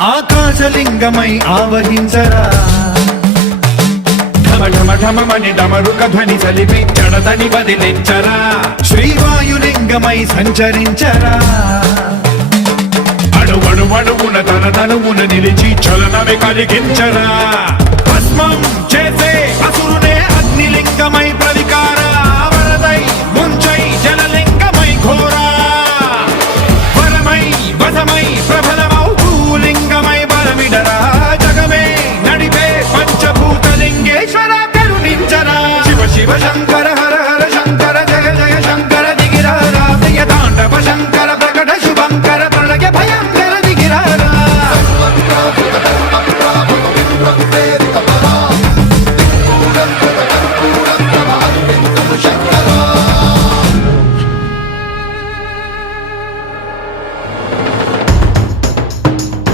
ఆకాశలింగమై ఆవహించరా ఢమఢమని డమరుక ధ్వని చలిపి జడదని వదిలించరా శ్రీవాయులింగమై సంచరించరా అణువణువున తన తనువున నిలిచి చలనమే కలిగించరా